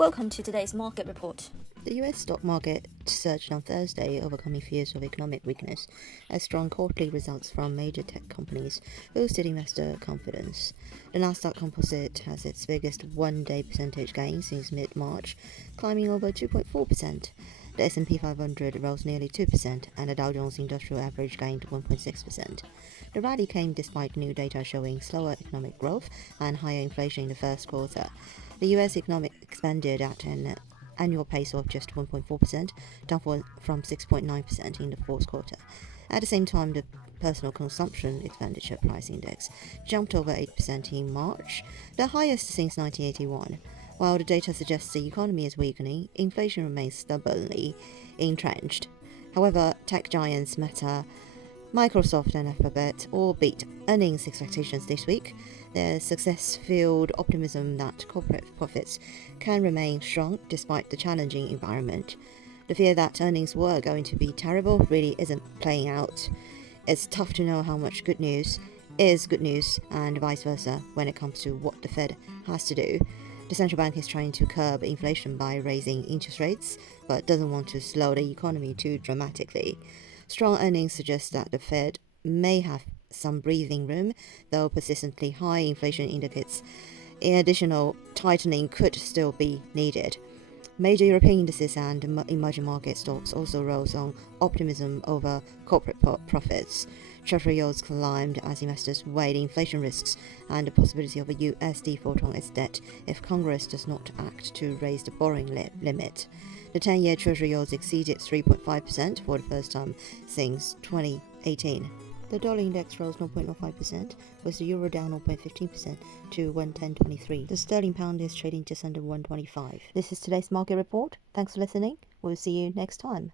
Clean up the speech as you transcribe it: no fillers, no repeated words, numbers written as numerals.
Welcome to today's market report. The US stock market surged on Thursday, overcoming fears of economic weakness, as strong quarterly results from major tech companies boosted investor confidence. The Nasdaq Composite has its biggest one-day percentage gain since mid-March, climbing over 2.4%. The S&P 500 rose nearly 2%, and the Dow Jones Industrial Average gained 1.6%. The rally came despite new data showing slower economic growth and higher inflation in the first quarter. The US economy expanded at an annual pace of just 1.4%, down from 6.9% in the fourth quarter. At the same time, the personal consumption expenditure price index jumped over 8% in March, the highest since 1981. While the data suggests the economy is weakening, inflation remains stubbornly entrenched. However, tech giants Meta, Microsoft and Alphabet all beat earnings expectations this week. Their success fueled optimism that corporate profits can remain strong despite the challenging environment. The fear that earnings were going to be terrible really isn't playing out. It's tough to know how much good news is good news and vice versa when it comes to what the Fed has to do. The central bank is trying to curb inflation by raising interest rates, but doesn't want to slow the economy too dramatically. Strong earnings suggest that the Fed may have some breathing room, though persistently high inflation indicates additional tightening could still be needed. Major European indices and emerging market stocks also rose on optimism over corporate profits. Treasury yields climbed as investors weighed inflation risks and the possibility of a US default on its debt if Congress does not act to raise the borrowing limit. The 10-year Treasury yields exceeded 3.5% for the first time since 2018. The dollar index rose 0.05%, with the euro down 0.15% to 110.23. The sterling pound is trading just under 125. This is today's market report. Thanks for listening. We'll see you next time.